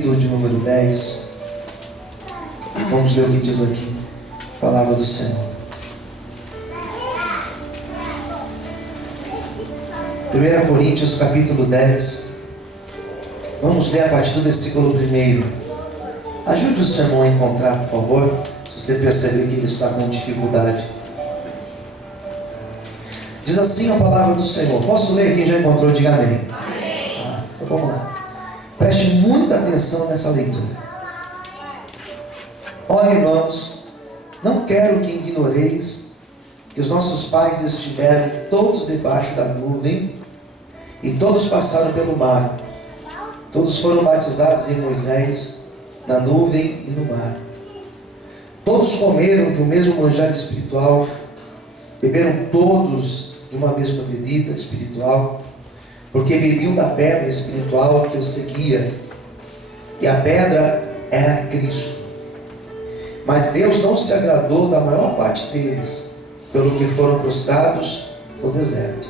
capítulo de número 10. Vamos ler o que diz aqui, a palavra do Senhor. 1 Coríntios capítulo 10. Vamos ler a partir do versículo 1. Ajude o sermão a encontrar, por favor, se você perceber que ele está com dificuldade. Diz assim a palavra do Senhor. Posso ler? Quem já encontrou, diga amém. Então vamos lá. Preste muita atenção nessa leitura. Olha, irmãos, não quero que ignoreis que os nossos pais estiveram todos debaixo da nuvem e todos passaram pelo mar. Todos foram batizados em Moisés, na nuvem e no mar. Todos comeram de um mesmo manjar espiritual, beberam todos de uma mesma bebida espiritual, porque bebiam da pedra espiritual que os seguia, e a pedra era Cristo. Mas Deus não se agradou da maior parte deles, pelo que foram prostrados no deserto.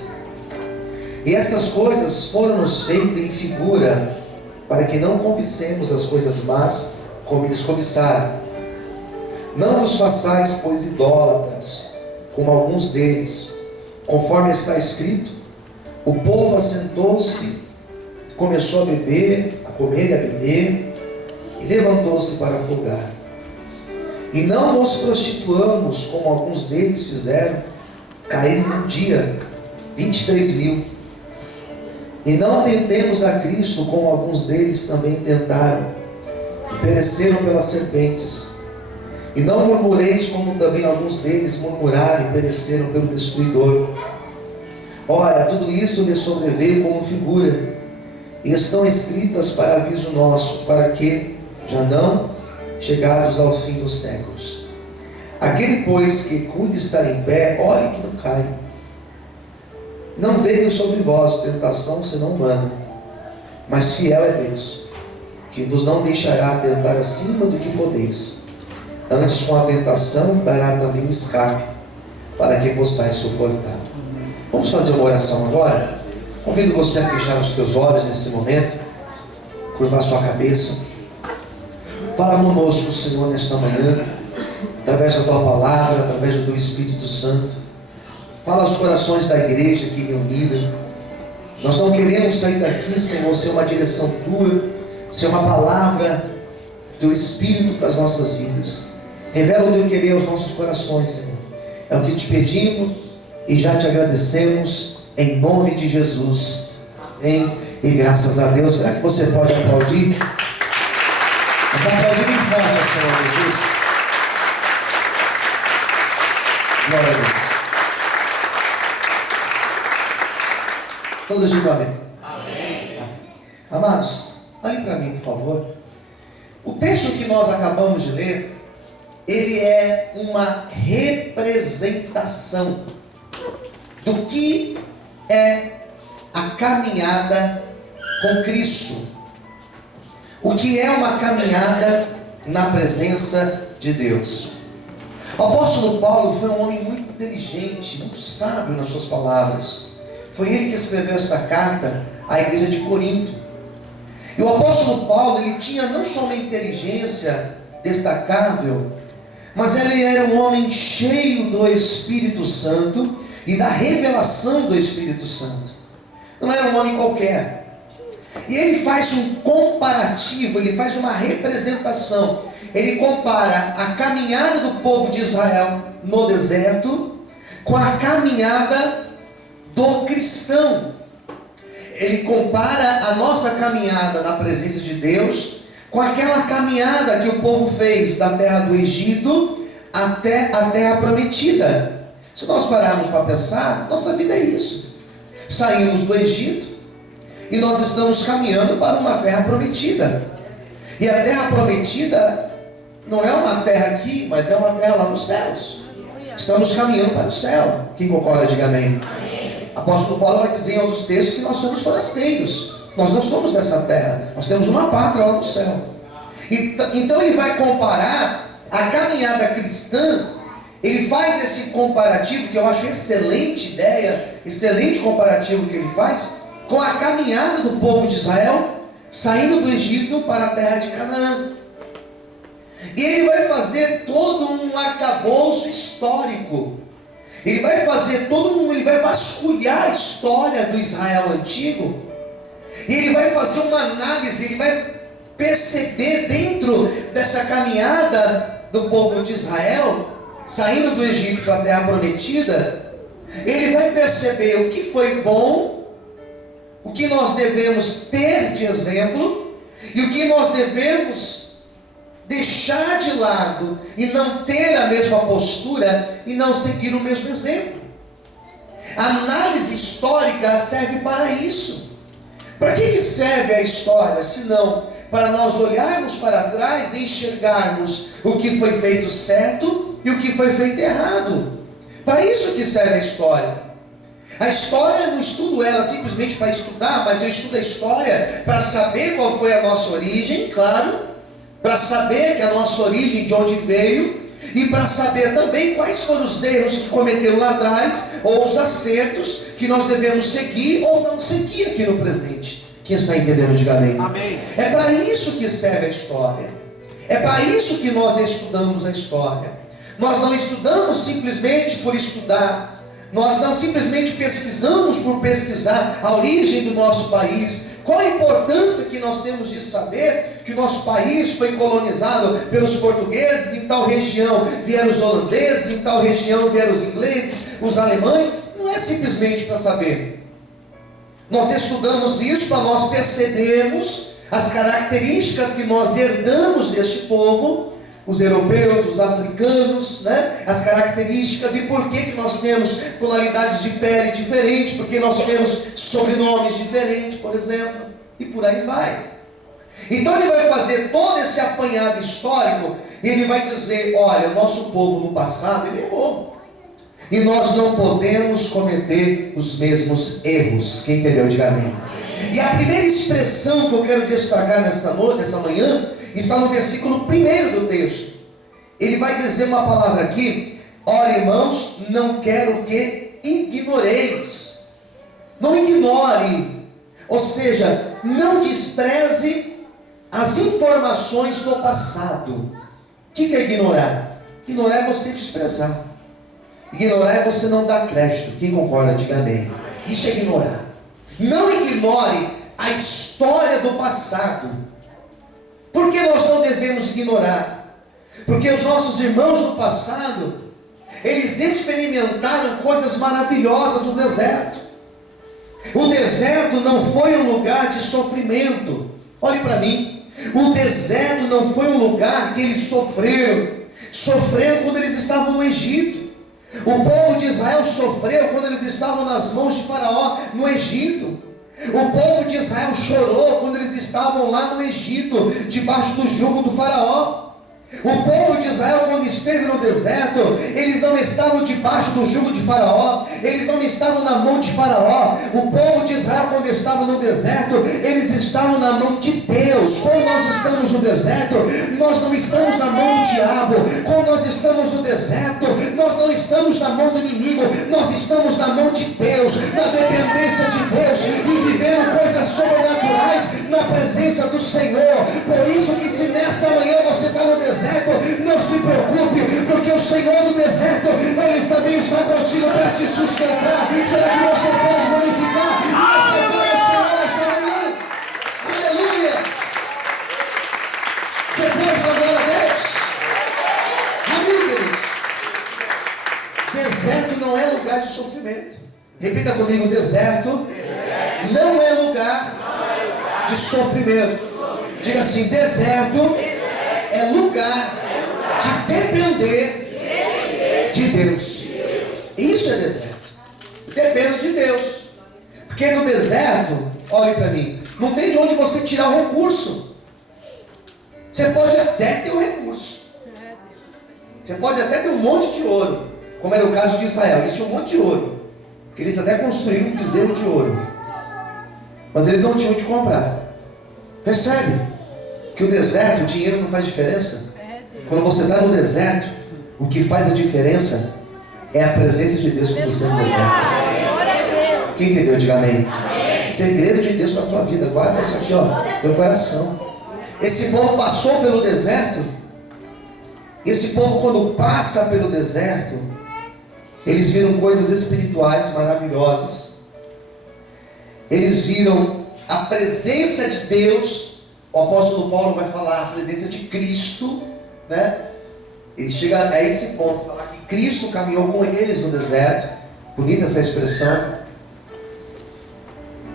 E essas coisas foram-nos feitas em figura, para que não cobicemos as coisas más, como eles cobiçaram. Não vos façais, pois, idólatras, como alguns deles, conforme está escrito: o povo assentou-se, começou a beber, a comer e a beber, e levantou-se para folgar. E não nos prostituamos, como alguns deles fizeram, caíram num dia 23.000. E não tentemos a Cristo, como alguns deles também tentaram, e pereceram pelas serpentes. E não murmureis, como também alguns deles murmuraram e pereceram pelo destruidor. Ora, tudo isso lhes sobreveio como figura, e estão escritas para aviso nosso, para que, já não chegados ao fim dos séculos, aquele, pois, que cuide estar em pé, olhe que não cai. Não veio sobre vós tentação senão humana, mas fiel é Deus, que vos não deixará tentar acima do que podeis. Antes, com a tentação, dará também um escape, para que possais suportar. Vamos fazer uma oração agora? Convido você a fechar os teus olhos nesse momento, curvar sua cabeça. Fala conosco, Senhor, nesta manhã, através da Tua palavra, através do Teu Espírito Santo. Fala aos corações da igreja aqui reunida. Nós não queremos sair daqui, Senhor, sem uma direção Tua, sem uma palavra do Teu Espírito para as nossas vidas. Revela o Teu querer aos nossos corações, Senhor. É o que te pedimos e já te agradecemos, em nome de Jesus. Amém. E graças a Deus. Será que você pode aplaudir? Mas aplaudir bem forte ao Senhor Jesus. Glória a Deus. Todos digam amém. Amém. Amados, olhem para mim, por favor. O texto que nós acabamos de ler, ele é uma representação do que é a caminhada com Cristo. O que é uma caminhada na presença de Deus. O apóstolo Paulo foi um homem muito inteligente, muito sábio nas suas palavras. Foi ele que escreveu esta carta à igreja de Corinto. E o apóstolo Paulo, ele tinha não só uma inteligência destacável, mas ele era um homem cheio do Espírito Santo e da revelação do Espírito Santo. Não era um homem qualquer. E ele faz um comparativo, ele faz uma representação. Ele compara a caminhada do povo de Israel no deserto com a caminhada do cristão. Ele compara a nossa caminhada na presença de Deus com aquela caminhada que o povo fez da terra do Egito até a terra prometida. Se nós pararmos para pensar, nossa vida é isso. Saímos do Egito e nós estamos caminhando para uma terra prometida. E a terra prometida não é uma terra aqui, mas é uma terra lá nos céus. Estamos caminhando para o céu. Quem concorda, diga amém. Apóstolo Paulo vai dizer em outros textos que nós somos forasteiros. Nós não somos dessa terra. Nós temos uma pátria lá no céu. Então ele vai comparar a caminhada cristã. Ele faz esse comparativo, que eu acho excelente ideia, excelente comparativo que ele faz, com a caminhada do povo de Israel saindo do Egito para a terra de Canaã. E ele vai fazer todo um arcabouço histórico. Ele vai vasculhar a história do Israel antigo. E ele vai fazer uma análise, ele vai perceber dentro dessa caminhada do povo de Israel, saindo do Egito para a terra prometida, ele vai perceber o que foi bom, o que nós devemos ter de exemplo, e o que nós devemos deixar de lado e não ter a mesma postura e não seguir o mesmo exemplo. A análise histórica serve para isso. Para que serve a história, se não para nós olharmos para trás e enxergarmos o que foi feito certo e o que foi feito errado? Para isso que serve a história. A história, eu não estudo ela simplesmente para estudar, mas eu estudo a história para saber qual foi a nossa origem, claro, para saber que a nossa origem, de onde veio, e para saber também quais foram os erros que cometeram lá atrás, ou os acertos que nós devemos seguir ou não seguir aqui no presente. Quem está entendendo, diga amém. Amém. É para isso que serve a história. É para isso que nós estudamos a história. Nós não estudamos simplesmente por estudar. Nós não simplesmente pesquisamos por pesquisar a origem do nosso país. Qual a importância que nós temos de saber que o nosso país foi colonizado pelos portugueses, em tal região vieram os holandeses, em tal região vieram os ingleses, os alemães? Não é simplesmente para saber. Nós estudamos isso para nós percebermos as características que nós herdamos deste povo, os europeus, os africanos, né? As características e por que nós temos tonalidades de pele diferentes, porque nós temos sobrenomes diferentes, por exemplo, e por aí vai. Então ele vai fazer todo esse apanhado histórico e ele vai dizer: olha, o nosso povo no passado ele errou. E nós não podemos cometer os mesmos erros. Quem entendeu, diga amém. E a primeira expressão que eu quero destacar nesta noite, nessa manhã, está no versículo 1 do texto. Ele vai dizer uma palavra aqui: ora, irmãos, não quero que ignoreis. Não ignore, ou seja, não despreze as informações do passado. O que é ignorar? Ignorar é você desprezar. Ignorar é você não dar crédito. Quem concorda, diga amém. Isso é ignorar. Não ignore a história do passado. Por que nós não devemos ignorar? Porque os nossos irmãos do passado, eles experimentaram coisas maravilhosas no deserto. O deserto não foi um lugar de sofrimento. Olhe para mim. O deserto não foi um lugar que eles sofreram. Sofreram quando eles estavam no Egito. O povo de Israel sofreu quando eles estavam nas mãos de Faraó no Egito. O povo de Israel chorou quando eles estavam lá no Egito, debaixo do jugo do Faraó. O povo de Israel, quando esteve no deserto, eles não estavam debaixo do jugo de Faraó, eles não estavam na mão de Faraó. O povo de Israel, quando estava no deserto, eles estavam na mão de Deus. Quando nós estamos no deserto, nós não estamos na mão do diabo. Quando nós estamos no deserto, nós não estamos na mão do inimigo, nós estamos na mão de Deus, na dependência de Deus e vivendo coisas sobrenaturais na presença do Senhor. Por isso que se nesta manhã você está no deserto, não se preocupe, porque o Senhor do deserto, Ele também está contigo para te sustentar. Será que você pode glorificar e exaltar o Senhor esta manhã? Aleluia! Você pode dar glória a Deus? Amém, queridos? Deserto não é lugar de sofrimento. Repita comigo: deserto não é lugar de sofrimento. Diga assim: deserto é lugar de depender de Deus. Isso é deserto. Dependo de Deus. Porque no deserto, olhe para mim, não tem de onde você tirar o recurso. Você pode até ter o recurso. Você pode até ter um monte de ouro, como era o caso de Israel. Eles tinham um monte de ouro. Eles até construíram um bezerro de ouro, mas eles não tinham de comprar. Percebe? Que o deserto, o dinheiro não faz diferença. Quando você está no deserto, o que faz a diferença é a presença de Deus com você no deserto. Quem entendeu, diga amém. Segredo de Deus para a tua vida. Guarda isso aqui, ó, teu coração. Esse povo passou pelo deserto. Esse povo, quando passa pelo deserto, eles viram coisas espirituais maravilhosas. Eles viram a presença de Deus. O apóstolo Paulo vai falar a presença de Cristo, né? Ele chega a esse ponto, falar que Cristo caminhou com eles no deserto. Bonita essa expressão.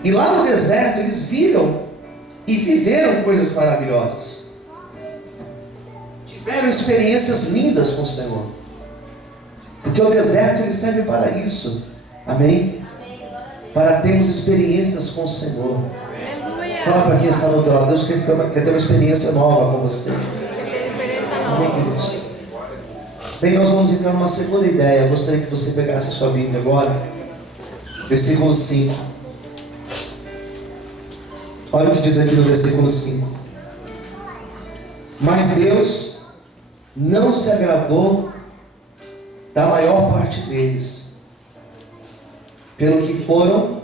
E lá no deserto eles viram e viveram coisas maravilhosas. Tiveram experiências lindas com o Senhor. Porque o deserto ele serve para isso. Amém? Para termos experiências com o Senhor. Fala para quem está no outro lado. Deus quer ter uma experiência nova com você. Amém, queridos? Bem, nós vamos entrar numa segunda ideia. Eu gostaria que você pegasse a sua Bíblia agora. Versículo 5. Olha o que diz aqui no versículo 5. Mas Deus não se agradou da maior parte deles, pelo que foram.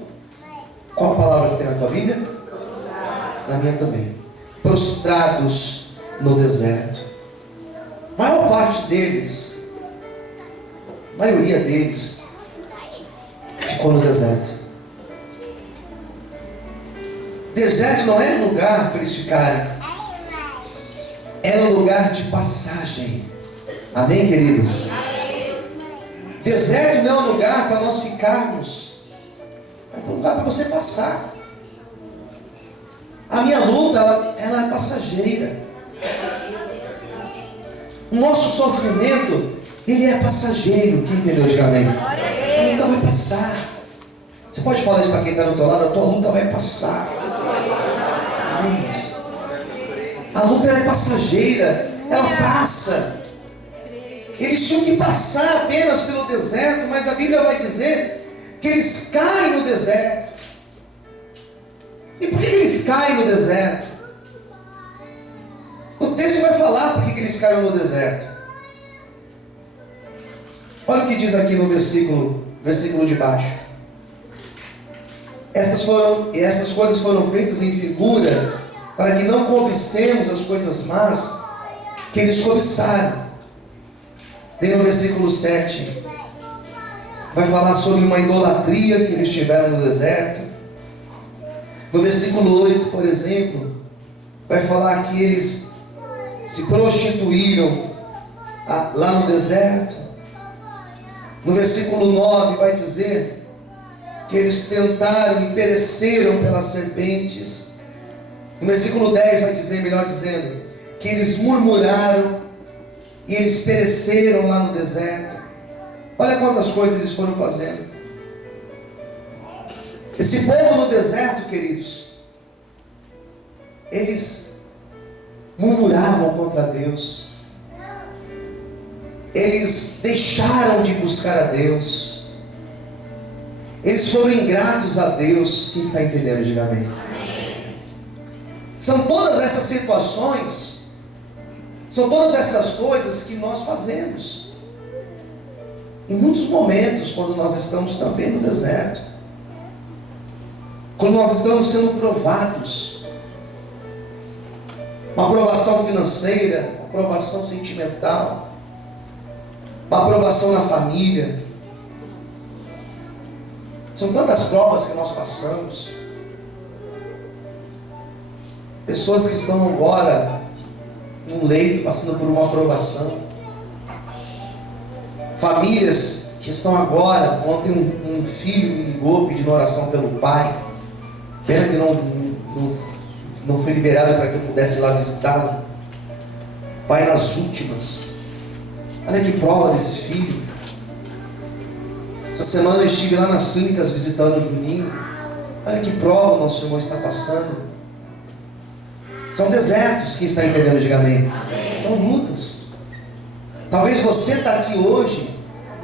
Qual a palavra que tem na tua Bíblia? Na minha também. Prostrados no deserto. A maior parte deles, a maioria deles, ficou no deserto. Deserto não era lugar para eles ficarem, era lugar de passagem. Amém, queridos? Deserto não é um lugar para nós ficarmos, é um lugar para você passar. A minha luta, ela é passageira. O nosso sofrimento, ele é passageiro. Quem entendeu? Diga amém. Essa luta vai passar. Você pode falar isso para quem está do teu lado? A tua luta vai passar. Amém. A luta é passageira. Ela passa. Eles tinham que passar apenas pelo deserto, mas a Bíblia vai dizer que eles caem no deserto. E por que eles caem no deserto? O texto vai falar por que eles caíram no deserto. Olha o que diz aqui no versículo de baixo. Essas coisas foram feitas em figura, para que não cobicemos as coisas más que eles cobiçaram. Tem no versículo 7. Vai falar sobre uma idolatria que eles tiveram no deserto. No versículo 8, por exemplo, vai falar que eles se prostituíram lá no deserto. No versículo 9 vai dizer que eles tentaram e pereceram pelas serpentes. No versículo 10 vai dizer, melhor dizendo, que eles murmuraram e eles pereceram lá no deserto. Olha quantas coisas eles foram fazendo. Esse povo no deserto, queridos, eles murmuravam contra Deus. Eles deixaram de buscar a Deus. Eles foram ingratos a Deus. Quem está entendendo, diga amém. São todas essas situações, são todas essas coisas que nós fazemos em muitos momentos, quando nós estamos também no deserto, quando nós estamos sendo provados. Uma aprovação financeira, uma aprovação sentimental, uma aprovação na família. São tantas provas que nós passamos. Pessoas que estão agora num leito, passando por uma aprovação. Famílias que estão agora. Ontem um filho me ligou pedindo oração pelo pai. Pena que não foi liberado para que eu pudesse ir lá visitá-lo. Pai nas últimas. Olha que prova desse filho. Essa semana eu estive lá nas clínicas visitando o Juninho. Olha que prova o nosso irmão está passando. São desertos. Quem está entendendo, diga amém. São lutas. Talvez você está aqui hoje,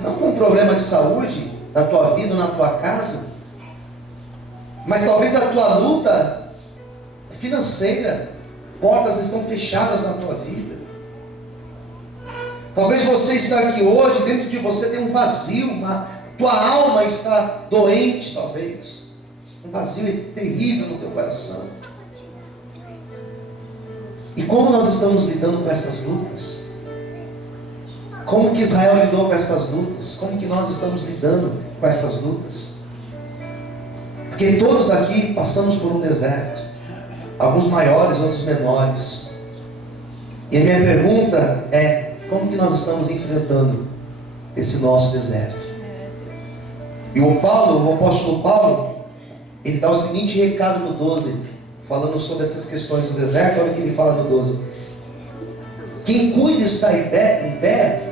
não com um problema de saúde, na tua vida ou na tua casa, mas talvez a tua luta é financeira. Portas estão fechadas na tua vida. Talvez você está aqui hoje, dentro de você tem um vazio, tua alma está doente, talvez. um vazio terrível no teu coração. E como nós estamos lidando com essas lutas? Como que Israel lidou com essas lutas? Como que nós estamos lidando com essas lutas? Porque todos aqui passamos por um deserto. Alguns maiores, outros menores. E a minha pergunta é: como que nós estamos enfrentando esse nosso deserto? E o apóstolo Paulo, ele dá o seguinte recado no 12, falando sobre essas questões do deserto. Olha o que ele fala no 12: quem cuida está em pé,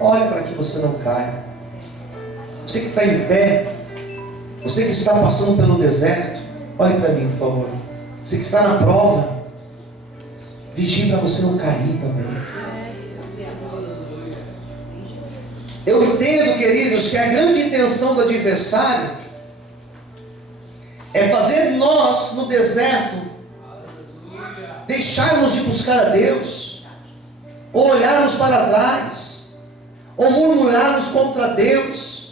olhe para que você não caia. Você que está em pé, você que está passando pelo deserto, olhe para mim, por favor. Você que está na prova, vigie para você não cair também. Eu entendo, queridos, que a grande intenção do adversário é fazer nós, no deserto, deixarmos de buscar a Deus, ou olharmos para trás, ou murmurarmos contra Deus.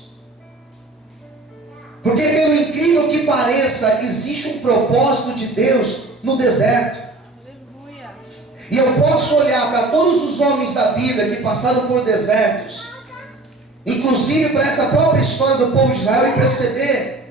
Porque, pelo incrível que pareça, existe um propósito de Deus no deserto. E eu posso olhar para todos os homens da Bíblia que passaram por desertos, inclusive para essa própria história do povo de Israel, e perceber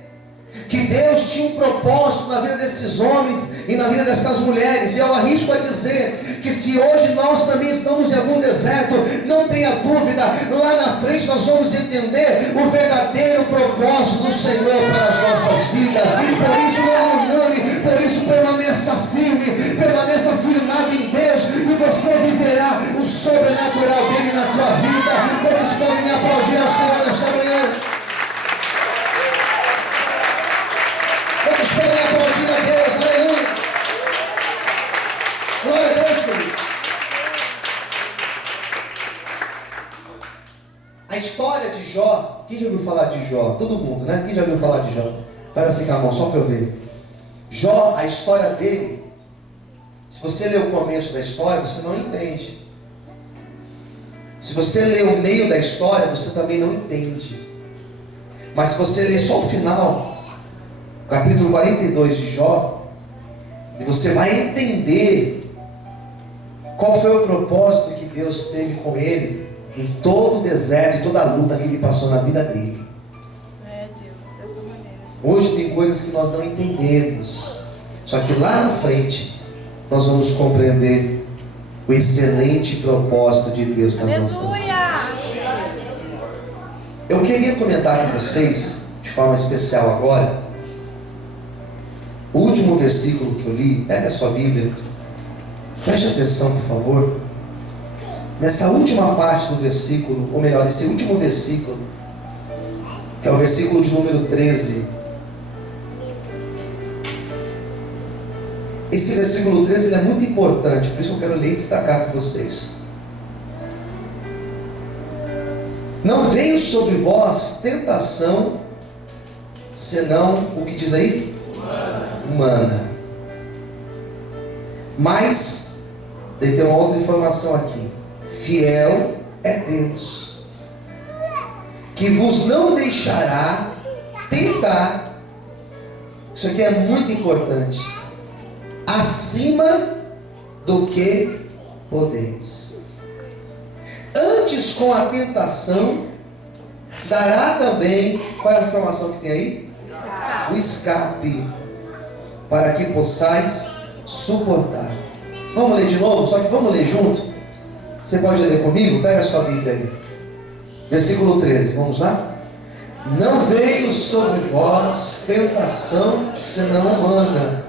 que Deus tinha um propósito na vida desses homens e na vida dessas mulheres. E eu arrisco a dizer que se hoje nós também estamos em algum deserto, não tenha dúvida, lá na frente nós vamos entender o verdadeiro propósito do Senhor para as nossas vidas. Por isso não murmure, por isso permaneça firmado em Deus, e você viverá o sobrenatural dele na tua vida. Quantos podem me aplaudir ao Senhor nessa manhã? Quantos podem aplaudir a Deus? Aleluia! Glória a Deus, queridos. A história de Jó, quem já ouviu falar de Jó? Todo mundo, né? Quem já ouviu falar de Jó? Faz assim com a mão, só para eu ver. Jó, a história dele, se você ler o começo da história, você não entende. Se você ler o meio da história, você também não entende. Mas se você ler só o final, capítulo 42 de Jó, você vai entender qual foi o propósito que Deus teve com ele em todo o deserto, em toda a luta que ele passou na vida dele. Deus, dessa maneira. Hoje tem coisas que nós não entendemos, só que lá na frente nós vamos compreender o excelente propósito de Deus para as nossas vidas. Eu queria comentar com vocês, de forma especial agora, o último versículo que eu li. Pega a sua Bíblia, preste atenção, por favor. Nessa última parte do versículo, ou melhor, esse último versículo, que é o versículo de número 13. Esse versículo 13 ele é muito importante, por isso eu quero ler e destacar com vocês. Não veio sobre vós tentação, senão, o que diz aí? Humana. Mas, tem uma outra informação aqui. Fiel é Deus, que vos não deixará tentar. Isso aqui é muito importante. Acima do que podeis. Antes, com a tentação, dará também. Qual é a informação que tem aí? O escape, para que possais suportar. Vamos ler de novo? Só que vamos ler junto. Você pode ler comigo? Pega a sua Bíblia aí. Versículo 13, vamos lá? Não veio sobre vós tentação senão humana,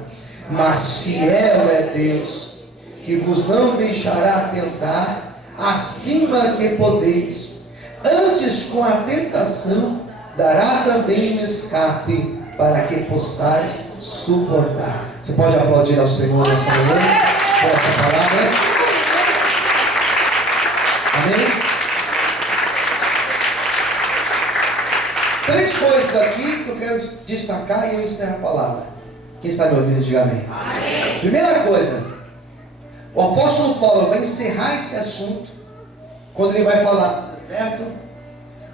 mas fiel é Deus, que vos não deixará tentar acima que podeis. Antes, com a tentação, dará também um escape, para que possais suportar. Você pode aplaudir ao Senhor nessa manhã por essa palavra? Amém? Três coisas aqui que eu quero destacar e eu encerro a palavra. Quem está me ouvindo, diga amém. Amém. Primeira coisa, o apóstolo Paulo vai encerrar esse assunto quando ele vai falar do deserto,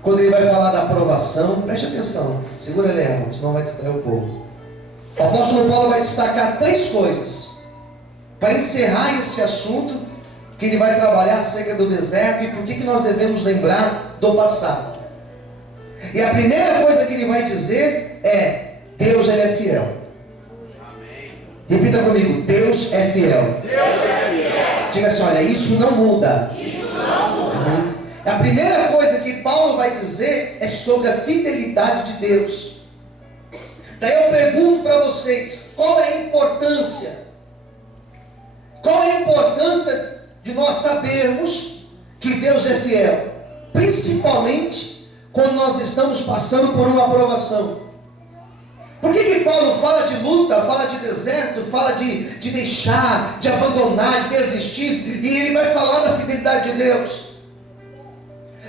quando ele vai falar da aprovação. Preste atenção, segura ele, irmão, senão vai distrair o povo. O apóstolo Paulo vai destacar 3 coisas para encerrar esse assunto, que ele vai trabalhar acerca do deserto e por que nós devemos lembrar do passado. E a primeira coisa que ele vai dizer é: Deus, ele é fiel. Amém. Repita comigo: Deus é fiel. Deus é fiel. Diga assim: olha, isso não muda. Isso não muda. Amém. A primeira coisa que Paulo vai dizer é sobre a fidelidade de Deus. Daí eu pergunto para vocês: qual é a importância? Qual é a importância de nós sabermos que Deus é fiel? Principalmente quando nós estamos passando por uma provação. Por que Paulo fala de luta, fala de deserto, fala de deixar, de abandonar, de desistir, e ele vai falar da fidelidade de Deus?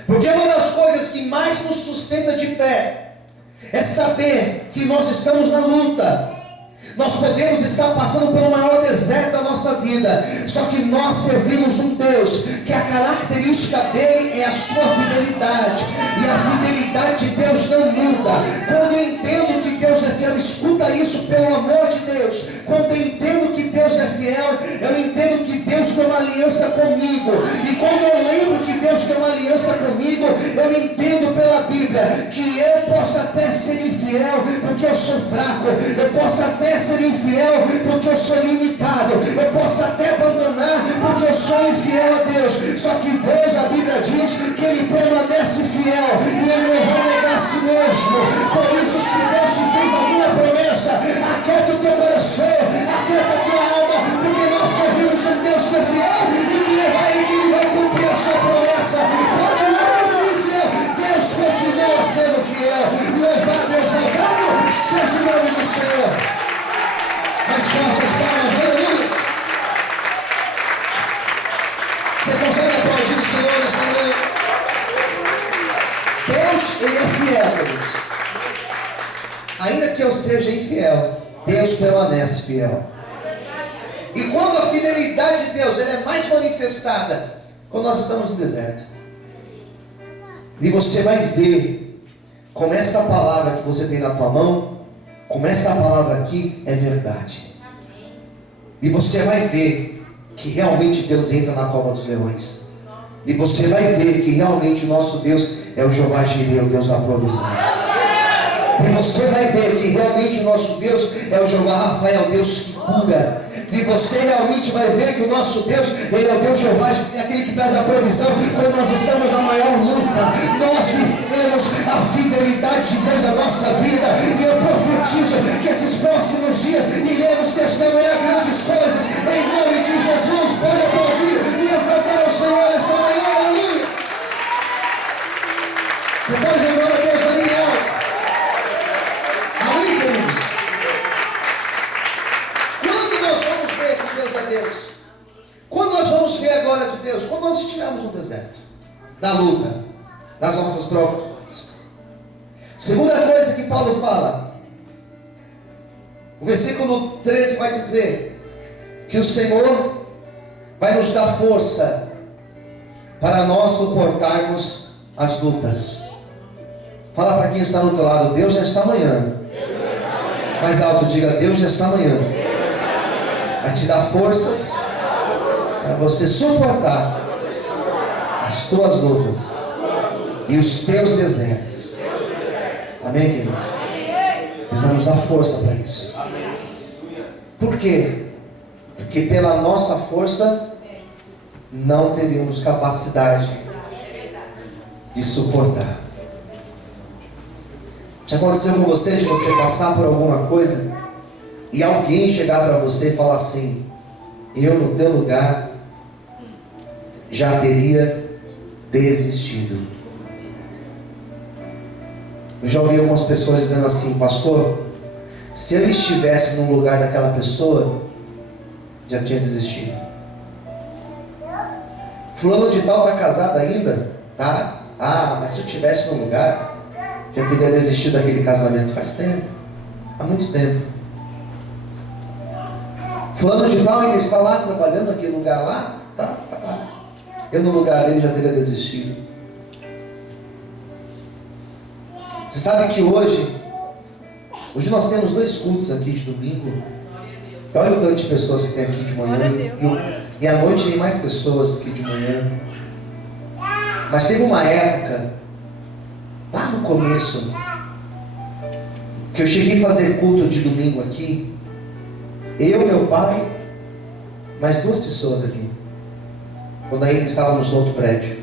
Porque uma das coisas que mais nos sustenta de pé é saber que nós estamos na luta. Nós podemos estar passando pelo maior deserto da nossa vida, só que nós servimos um Deus que a característica dele é a sua fidelidade, e a fidelidade de Deus não muda. Quando eu entendo que Deus é fiel, escuta isso pelo amor de Deus. Quando eu entendo que Deus é fiel, eu entendo que Deus tem uma aliança comigo, e quando eu lembro que Deus tem uma aliança comigo, eu entendo pela Bíblia que eu posso até ser infiel porque eu sou fraco, eu posso até ser infiel porque eu sou limitado, eu posso até abandonar porque eu sou infiel a Deus, só que Deus, a Bíblia diz que Ele permanece fiel e Ele não vai negar a si mesmo. Por isso, se Deus te fez alguma promessa, aquieta o teu coração, aquieta a tua alma, porque nós servimos um Deus que é fiel e que Ele vai cumprir a sua promessa. Pode não ser infiel, Deus continua sendo fiel. Louvar Deus, adorado seja o nome do Senhor. Mais forte as palmas, aleluia. Você consegue aplaudir o Senhor nessa manhã? Deus, Ele é fiel, queridos. Ainda que eu seja infiel, Deus permanece fiel. E quando a fidelidade de Deus ela é mais manifestada, quando nós estamos no deserto. E você vai ver como esta palavra que você tem na tua mão, como essa palavra aqui é verdade. E você vai ver que realmente Deus entra na cova dos leões. E você vai ver que realmente o nosso Deus é o Jeová Jireh, o Deus da provisão. E você vai ver que realmente o nosso Deus é o Jeová Rafael, Deus que cura. E você realmente vai ver que o nosso Deus, Ele é o Deus Jeová, é aquele que traz a provisão quando nós estamos na maior luta. Nós vivemos a fidelidade de Deus na nossa vida. E eu profetizo que esses próximos dias iremos testemunhar grandes coisas. Em nome de Jesus, pode aplaudir e exaltar ao Senhor essa manhã. Aleluia. Você pode lembrar a Deus ali em alto. Amém, queridos? Quando nós vamos ver que Deus é Deus? Quando nós vamos ver a glória de Deus? Quando nós estivermos no deserto, na luta, nas nossas provações. Segunda coisa que Paulo fala, o versículo 13 vai dizer que o Senhor vai nos dar força para nós suportarmos as lutas. Fala para quem está do outro lado: Deus nesta manhã. Mais alto, diga: Deus nesta manhã vai te dar forças para você suportar as tuas lutas e os teus desertos. Amém, queridos? Deus vai nos dar força para isso. Por quê? Porque pela nossa força não teríamos capacidade de suportar. Já aconteceu com você de você passar por alguma coisa e alguém chegar para você e falar assim: eu no teu lugar já teria desistido? Eu já ouvi algumas pessoas dizendo assim: pastor, se eu estivesse no lugar daquela pessoa, já tinha desistido. Fulano de tal está casado ainda? Tá? Ah, mas se eu estivesse no lugar, já teria desistido daquele casamento faz tempo. Há muito tempo. Fulano de tal ainda está lá trabalhando naquele lugar lá? Tá lá. Eu no lugar dele já teria desistido. Você sabe que hoje Hoje nós temos 2 cultos aqui de domingo. Olha o tanto de pessoas que tem aqui de manhã. E à noite tem mais pessoas aqui de manhã. Mas teve uma época, lá no começo, que eu cheguei a fazer culto de domingo aqui. Eu, meu pai, mais 2 pessoas aqui. Quando ainda estávamos no outro prédio.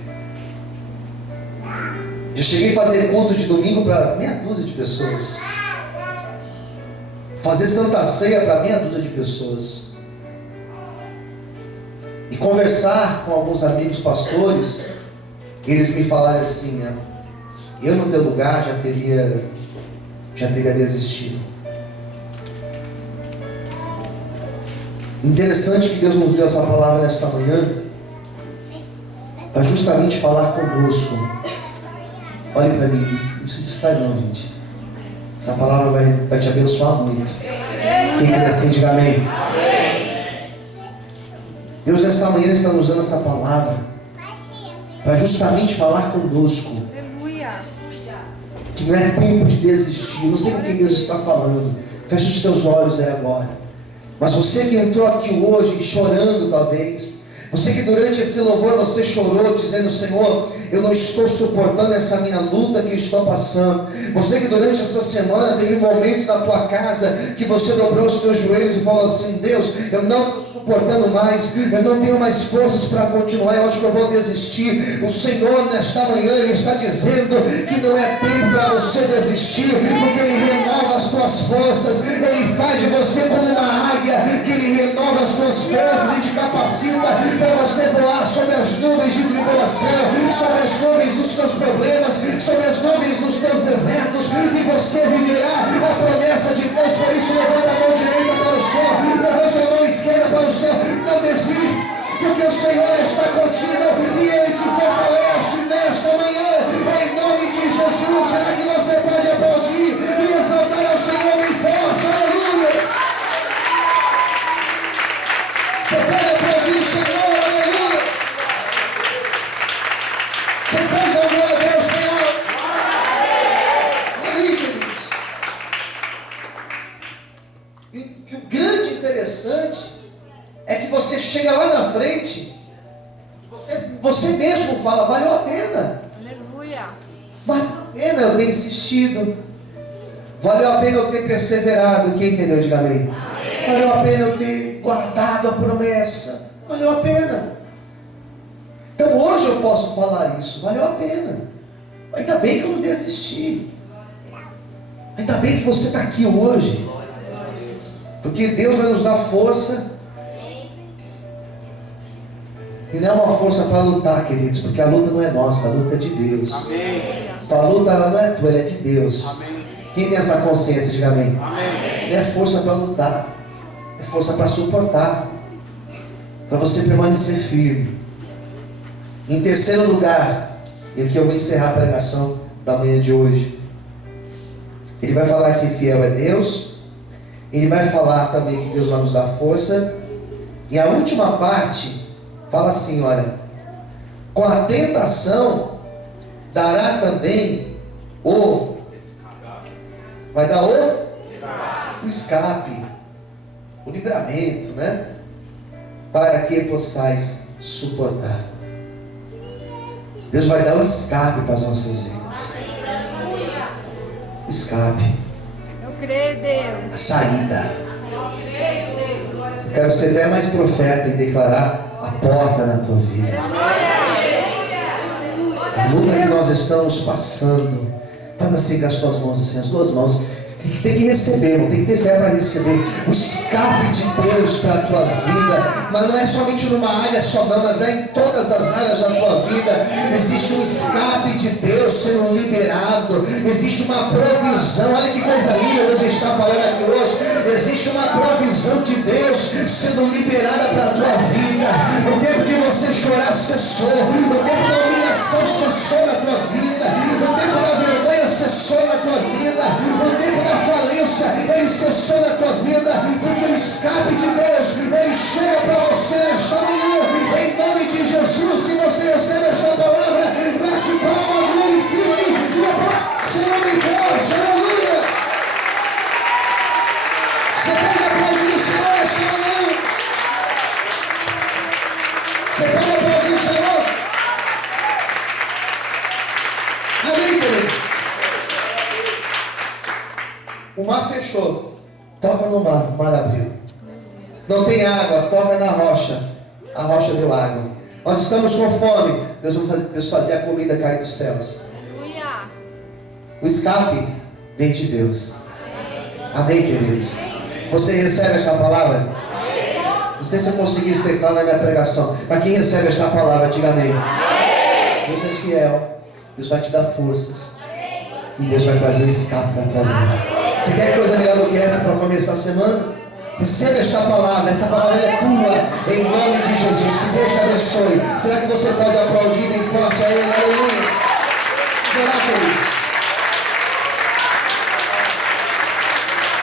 Eu cheguei a fazer culto de domingo para meia dúzia de pessoas. Fazer Santa Ceia para meia dúzia de pessoas. E conversar com alguns amigos pastores. Eles me falaram assim: eu no teu lugar já teria desistido. Interessante que Deus nos deu essa palavra nesta manhã para justamente falar conosco. Olhe para mim, não se distrai não, gente. Essa palavra vai te abençoar muito. Quem crê assim, diga amém. Deus nessa manhã está nos dando essa palavra para justamente falar conosco. Que não é tempo de desistir. Não sei com quem Deus está falando. Feche os teus olhos agora. Mas você que entrou aqui hoje chorando talvez, você que durante esse louvor você chorou dizendo: Senhor, eu não estou suportando essa minha luta que estou passando. Você que durante essa semana teve momentos na tua casa que você dobrou os teus joelhos e falou assim: Deus, eu não estou suportando mais, eu não tenho mais forças para continuar, eu acho que eu vou desistir. O Senhor nesta manhã Ele está dizendo que não é tempo para você desistir, porque Ele renova as tuas forças, Ele faz de você como uma águia, que Ele renova as tuas forças e te capacita para você voar sobre as nuvens de tribulação, sobre as nuvens dos teus problemas, sobre as nuvens dos teus desertos, e você viverá a promessa de Deus. Por isso, levanta a mão direita para o céu, levante a mão esquerda para o céu. Não desiste, porque o Senhor está contigo e Ele te fortalece nesta manhã, em nome de Jesus. Será que você pode aplaudir e exaltar ao Senhor bem forte? Aleluia! Você pode aplaudir o Senhor, aleluia! Você pode dar glória a Deus bem alto? Amém, queridos? E o grande interessante é que você chega lá na frente, você mesmo fala: valeu a pena. Aleluia. Valeu a pena eu ter insistido. Valeu a pena eu ter perseverado. Quem entendeu, diga amém. Valeu a pena eu ter guardado a promessa. Valeu a pena. Então hoje eu posso falar isso. Valeu a pena. Ainda bem que eu não desisti. Ainda bem que você está aqui hoje. Porque Deus vai nos dar força. E não é uma força para lutar, queridos, porque a luta não é nossa, a luta é de Deus. Amém. Então a luta ela não é tua, ela é de Deus. Amém. Quem tem essa consciência, diga amém. Amém. Não é força para lutar, é força para suportar, para você permanecer firme. Em terceiro lugar, e aqui eu vou encerrar a pregação da manhã de hoje, ele vai falar que fiel é Deus. Ele vai falar também que Deus vai nos dar força. E a última parte fala assim: olha, com a tentação dará também vai dar o escape, o livramento, né? Para que possais suportar. Deus vai dar o escape para as nossas vidas. O escape. Eu creio, Deus. A saída. Eu quero ser até mais profeta e declarar a porta na tua vida. A luta que nós estamos passando. Faz assim com as tuas mãos, assim, as duas mãos. Tem que receber, não tem que ter fé para receber o escape de Deus para a tua vida. Mas não é somente numa área só não, mas é em todas as áreas da tua vida. Existe um escape de Deus sendo liberado. Existe uma provisão. Olha que coisa linda Deus está falando aqui hoje. Existe uma provisão de Deus sendo liberada para a tua vida. O tempo de você chorar cessou. O tempo da humilhação cessou na tua vida. O tempo da vergonha cessou na tua vida. O tempo da falência, ele cessou na tua vida, porque o escape de Deus, ele chega para você nesta manhã, em nome de Jesus. Se você recebe esta palavra, bate palma, glorifique e aplaude o Senhor bem forte, aleluia. Senhor. Amém, queridos? O mar fechou. Toca no mar, o mar abriu. Não tem água, toca na rocha. A rocha deu água. Nós estamos com fome. Deus fazer a comida cair dos céus. O escape vem de Deus. Amém, queridos? Você recebe esta palavra? Não sei se eu consegui ser claro na minha pregação, mas quem recebe esta palavra, diga amém. Deus é fiel. Deus vai te dar forças. E Deus vai trazer o escape para a tua vida. Você quer coisa melhor do que essa para começar a semana? Receba esta palavra é tua, em nome de Jesus. Que Deus te abençoe. Será que você pode aplaudir bem forte a Ele? Aleluia. Será, queridos?